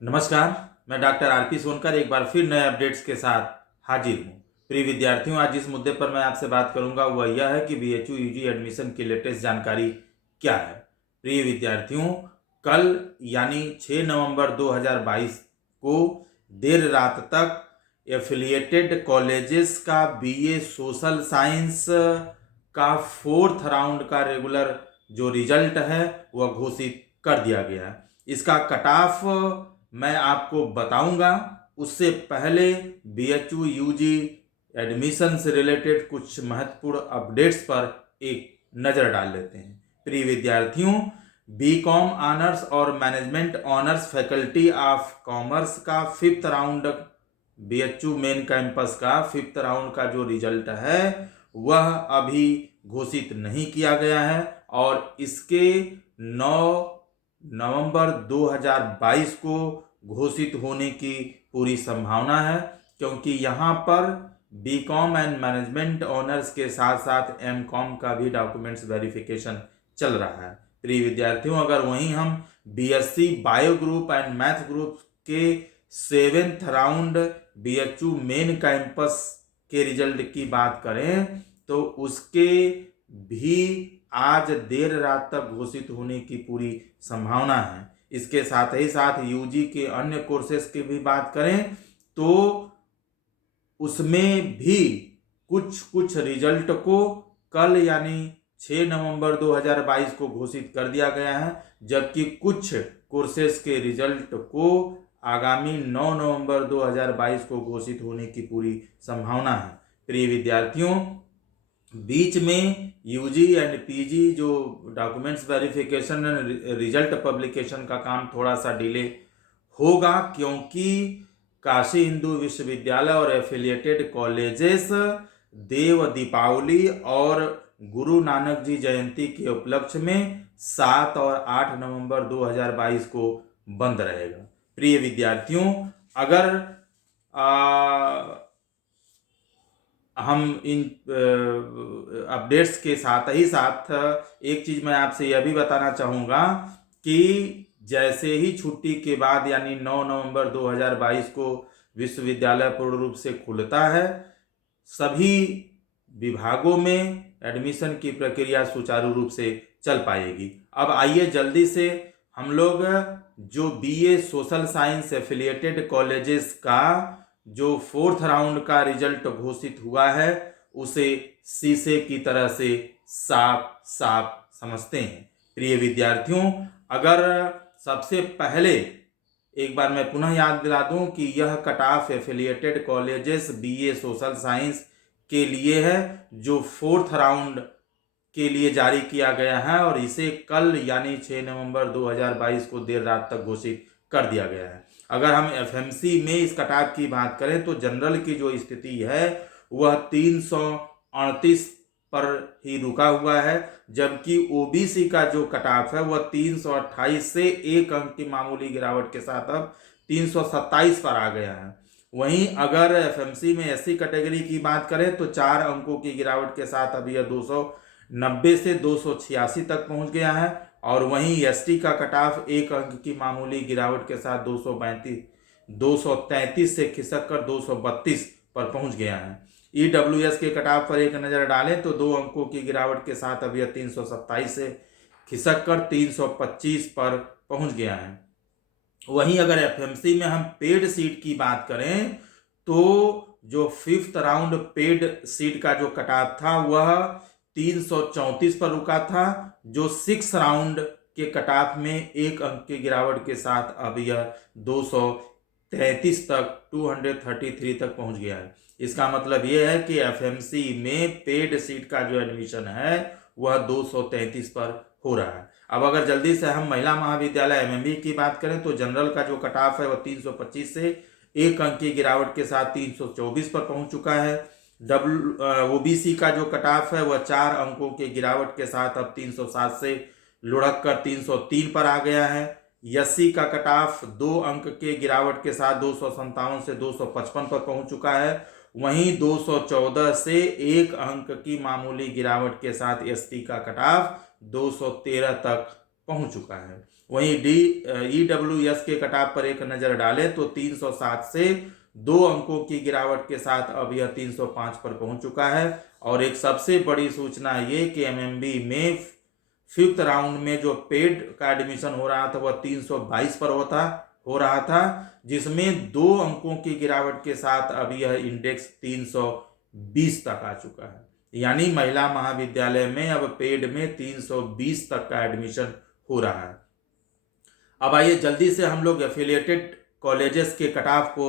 नमस्कार, मैं doctor RP Sonkar एक बार फिर नए अपडेट्स के साथ हाजिर हूँ। प्रिय विद्यार्थियों, आज जिस मुद्दे पर मैं आपसे बात करूंगा वह यह है कि बीएचयू यूजी एडमिशन की लेटेस्ट जानकारी क्या है। प्रिय विद्यार्थियों, कल यानी 6 नवंबर 2022 को देर रात तक एफिलिएटेड कॉलेजेस का बीए सोशल साइंस का 4th राउंड का रेगुलर जो रिजल्ट है वह घोषित कर दिया गया है। इसका कट ऑफ मैं आपको बताऊंगा, उससे पहले बीएचयू यूजी एडमिशन से रिलेटेड कुछ महत्वपूर्ण अपडेट्स पर एक नज़र डाल लेते हैं। प्रिय विद्यार्थियों, बीकॉम ऑनर्स और management honours faculty of commerce का 5th round BHU main campus का 5th राउंड का जो रिजल्ट है वह अभी घोषित नहीं किया गया है और इसके 9 नवंबर 2022 को घोषित होने की पूरी संभावना है, क्योंकि यहाँ पर बीकॉम एंड मैनेजमेंट ऑनर्स के साथ साथ एमकॉम का भी डॉक्यूमेंट्स वेरिफिकेशन चल रहा है। प्रिय विद्यार्थियों, अगर वहीं हम BSc bio group and math group के 7th round BHU main campus के रिजल्ट की बात करें तो उसके भी आज देर रात तक घोषित होने की पूरी संभावना है। इसके साथ ही साथ यूजी के अन्य कोर्सेज की भी बात करें तो उसमें भी कुछ रिजल्ट को कल यानी 6 नवंबर 2022 को घोषित कर दिया गया है, जबकि कुछ कोर्सेज के रिजल्ट को आगामी 9 नवंबर 2022 को घोषित होने की पूरी संभावना है। प्रिय विद्यार्थियों, बीच में यूजी एंड पीजी जो डॉक्यूमेंट्स वेरिफिकेशन रिजल्ट पब्लिकेशन का काम थोड़ा सा डिले होगा, क्योंकि काशी हिंदू विश्वविद्यालय और एफिलिएटेड कॉलेजेस देव दीपावली और गुरु नानक जी जयंती के उपलक्ष्य में 7 और 8 नवंबर 2022 को बंद रहेगा। प्रिय विद्यार्थियों, अगर हम इन अपडेट्स के साथ ही साथ एक चीज़ मैं आपसे यह भी बताना चाहूँगा कि जैसे ही छुट्टी के बाद यानी 9 नवंबर 2022 को विश्वविद्यालय पूर्ण रूप से खुलता है, सभी विभागों में एडमिशन की प्रक्रिया सुचारू रूप से चल पाएगी। अब आइए जल्दी से हम लोग जो BA social science affiliated colleges का जो 4th राउंड का रिजल्ट घोषित हुआ है उसे शीशे की तरह से साफ साफ समझते हैं। प्रिय विद्यार्थियों, अगर सबसे पहले एक बार मैं पुनः याद दिला दूं कि यह cut off affiliated colleges BA social science के लिए है जो 4th राउंड के लिए जारी किया गया है और इसे कल यानी 6 नवंबर 2022 को देर रात तक घोषित कर दिया गया है। अगर हम एफएमसी में इस कट ऑफ की बात करें तो जनरल की जो स्थिति है वह 338 पर ही रुका हुआ है, जबकि ओबीसी का जो कट ऑफ है वह 328 से 1 अंक की मामूली गिरावट के साथ अब 327 पर आ गया है। वहीं अगर एफएमसी में एससी कैटेगरी की बात करें तो 4 अंकों की गिरावट के साथ अब यह 290 से 286 तक पहुंच गया है और वहीं एसटी का कट ऑफ 1 अंक की मामूली गिरावट के साथ 233 से खिसक कर 232 पर पहुंच गया है। ईडब्ल्यूएस के कट ऑफ पर एक नज़र डालें तो 2 अंकों की गिरावट के साथ अब यह 327 से खिसक कर 325 पर पहुंच गया है। वहीं अगर एफएमसी में हम पेड सीट की बात करें तो जो 5th राउंड पेड सीट का जो कट ऑफ था वह 334 पर रुका था, जो 6th राउंड के कट ऑफ में 1 अंक की गिरावट के साथ अब यह 233 तक 233 तक पहुंच गया है। इसका मतलब यह है कि एफएमसी में पेड सीट का जो एडमिशन है वह 233 पर हो रहा है। अब अगर जल्दी से हम महिला महाविद्यालय एमएमबी की बात करें तो जनरल का जो कट ऑफ है वह 325 से 1 अंक की गिरावट के साथ 324 पर पहुंच चुका है। ओबीसी का जो कट ऑफ है वह 4 अंकों की गिरावट के साथ अब 307 से लुढ़क कर 303 पर आ गया है। एससी का कट ऑफ 2 अंक के गिरावट के साथ 257 से 255 पर पहुंच चुका है। वहीं 214 से 1 अंक की मामूली गिरावट के साथ एसटी का कट ऑफ 213 तक पहुंच चुका है। वहीं EWS के कटाव पर एक नज़र डालें तो 307 से 2 अंकों की गिरावट के साथ अब यह 305 पर पहुंच चुका है। और एक सबसे बड़ी सूचना ये कि MMB में 5th राउंड में जो पेड का एडमिशन हो रहा था वह 322 पर हो रहा था, जिसमें 2 अंकों की गिरावट के साथ अब यह इंडेक्स 320 तक आ चुका है। यानी महिला महाविद्यालय में अब पेड में 320 तक का एडमिशन हो रहा है। अब आइए जल्दी से हम लोग एफिलिएटेड कॉलेजेस के कट-ऑफ को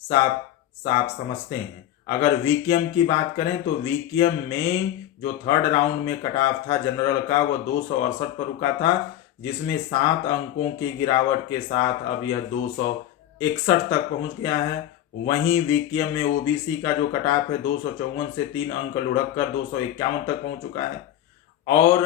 साफ साफ समझते हैं। अगर वीकेएम की बात करें तो वीकेएम में जो 3rd राउंड में कट-ऑफ था जनरल का वो 268 पर रुका था, जिसमें 7 अंकों की गिरावट के साथ अब यह 261 तक पहुंच गया है। वहीं वीकेएम में ओबीसी का जो कट-ऑफ है 254 से 3 अंक लुढ़क कर 251 तक पहुंच चुका है। और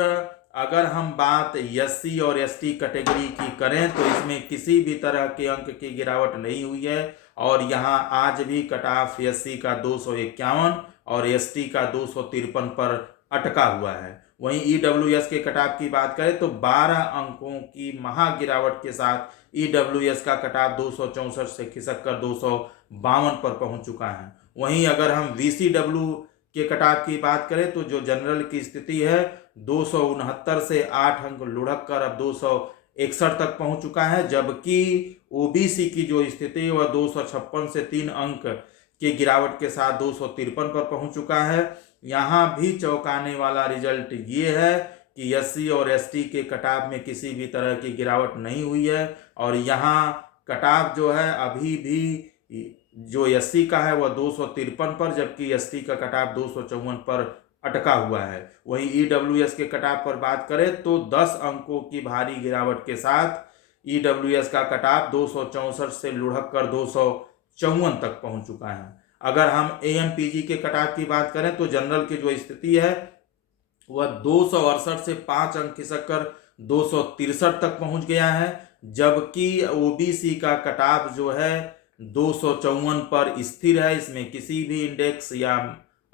अगर हम बात एससी और एसटी कैटेगरी की करें तो इसमें किसी भी तरह के अंक की गिरावट नहीं हुई है और यहां आज भी कट ऑफ एससी का 251 और एसटी का 253 पर अटका हुआ है। वहीं ईडब्ल्यूएस के कट ऑफ की बात करें तो 12 अंकों की महा गिरावट के साथ ईडब्ल्यूएस का कट ऑफ 264 से खिसक कर 252 पर पहुंच चुका है। वहीं अगर हम वीसीडब्ल्यू के कट ऑफ की बात करें तो जो जनरल की स्थिति है 269 से 8 अंक लुढ़क कर अब 261 तक पहुंच चुका है, जबकि ओबीसी की जो स्थिति है वह 256 से 3 अंक की गिरावट के साथ 253 पर पहुंच चुका है। यहां भी चौंकाने वाला रिजल्ट ये है कि एससी और एसटी के कट ऑफ में किसी भी तरह की गिरावट नहीं हुई है और यहां कट ऑफ जो है अभी भी जो एससी का है वह 253 पर, जबकि एसटी का कट ऑफ 254 पर अटका हुआ है। वहीं ईडब्ल्यूएस के कट ऑफ पर बात करें तो 10 अंकों की भारी गिरावट के साथ ईडब्ल्यूएस का कट ऑफ 264 से लुढ़क कर 254 तक पहुंच चुका है। अगर हम एएमपीजी के कट ऑफ की बात करें तो जनरल की जो स्थिति है वह 268 से 5 अंक खिसक कर 263 तक पहुंच गया है, जबकि ओबीसी का कट ऑफ जो है 254 पर स्थिर है। इसमें किसी भी इंडेक्स या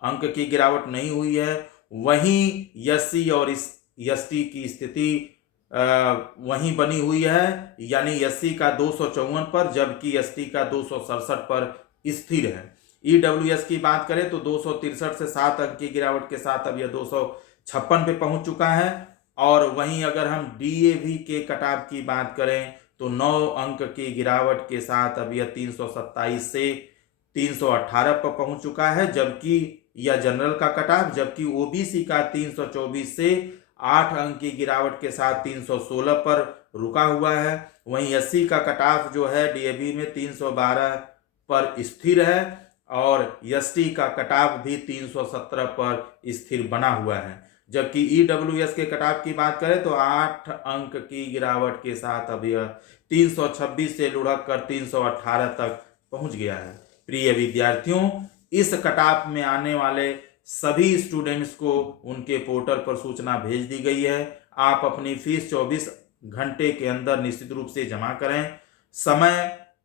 अंक की गिरावट नहीं हुई है। वहीं एससी और एसटी की स्थिति वहीं बनी हुई है, यानी एससी का 254 पर जबकि एसटी का 267 पर स्थिर है। ईडब्ल्यूएस की बात करें तो 263 से 7 अंक की गिरावट के साथ अब यह 256 पे पहुंच चुका है। और वहीं अगर हम डीएवी के कट ऑफ की बात करें तो 9 अंक की गिरावट के साथ अब यह 327 से 318 पर पहुंच चुका है, जबकि यह जनरल का कट ऑफ, जबकि ओबीसी का 324 से 8 अंक की गिरावट के साथ 316 पर रुका हुआ है। वहीं एससी का कट ऑफ जो है डीएवी में 312 पर स्थिर है और एसटी का कट ऑफ भी 317 पर स्थिर बना हुआ है, जबकि ईडब्ल्यूएस के कट ऑफ की बात करें तो 8 अंक की गिरावट के साथ अब यह 326 से लुढ़क कर 318 तक पहुंच गया है। प्रिय विद्यार्थियों, इस कट ऑफ में आने वाले सभी स्टूडेंट्स को उनके पोर्टल पर सूचना भेज दी गई है। आप अपनी फीस 24 घंटे के अंदर निश्चित रूप से जमा करें। समय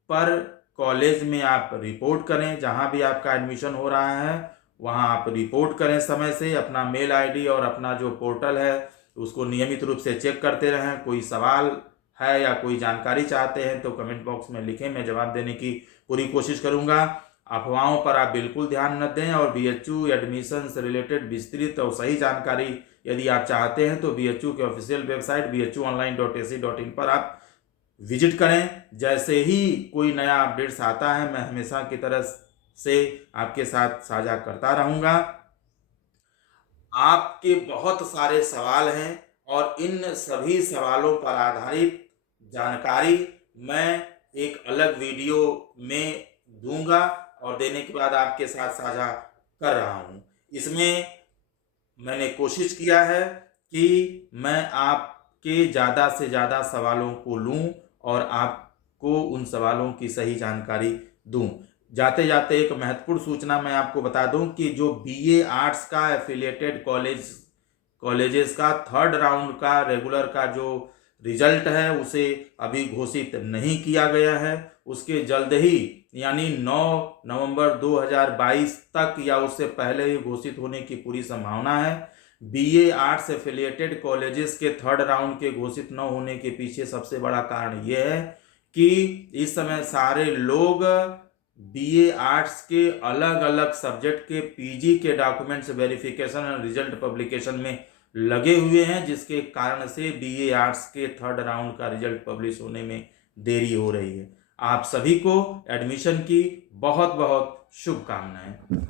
पर कॉलेज में आप रिपोर्ट करें, जहां भी आपका एडमिशन हो रहा है वहां आप रिपोर्ट करें समय से। अपना मेल आईडी और अपना जो पोर्टल है उसको नियमित रूप से चेक करते रहें। कोई सवाल है या कोई जानकारी चाहते हैं तो कमेंट बॉक्स में लिखें, मैं जवाब देने की पूरी कोशिश करूंगा। अफवाहों पर आप बिल्कुल ध्यान न दें और बीएचयू एडमिशन से रिलेटेड विस्तृत और सही जानकारी यदि आप चाहते हैं तो बीएचयू के ऑफिशियल वेबसाइट bhuonline.ac.in पर आप विजिट करें। जैसे ही कोई नया अपडेट्स आता है मैं हमेशा की तरह से आपके साथ साझा करता रहूंगा। आपके बहुत सारे सवाल हैं और इन सभी सवालों पर आधारित जानकारी मैं एक अलग वीडियो में दूंगा और देने के बाद आपके साथ साझा कर रहा हूं। इसमें मैंने कोशिश किया है कि मैं आपके ज़्यादा से ज़्यादा सवालों को लूं और आपको उन सवालों की सही जानकारी दूं। जाते जाते एक महत्वपूर्ण सूचना मैं आपको बता दूं कि जो बीए आर्ट्स का एफिलिएटेड कॉलेजेस का 3rd राउंड का रेगुलर का जो रिजल्ट है उसे अभी घोषित नहीं किया गया है। उसके जल्द ही यानी 9 नवंबर 2022 तक या उससे पहले ही घोषित होने की पूरी संभावना है। बीए आर्ट्स एफिलिएटेड कॉलेजेस के थर्ड राउंड के घोषित न होने के पीछे सबसे बड़ा कारण यह है कि इस समय सारे लोग बीए आर्ट्स के अलग अलग सब्जेक्ट के पीजी के डॉक्यूमेंट्स वेरिफिकेशन और रिजल्ट पब्लिकेशन में लगे हुए हैं, जिसके कारण से बीए आर्ट्स के थर्ड राउंड का रिजल्ट पब्लिश होने में देरी हो रही है। आप सभी को एडमिशन की बहुत बहुत शुभकामनाएं।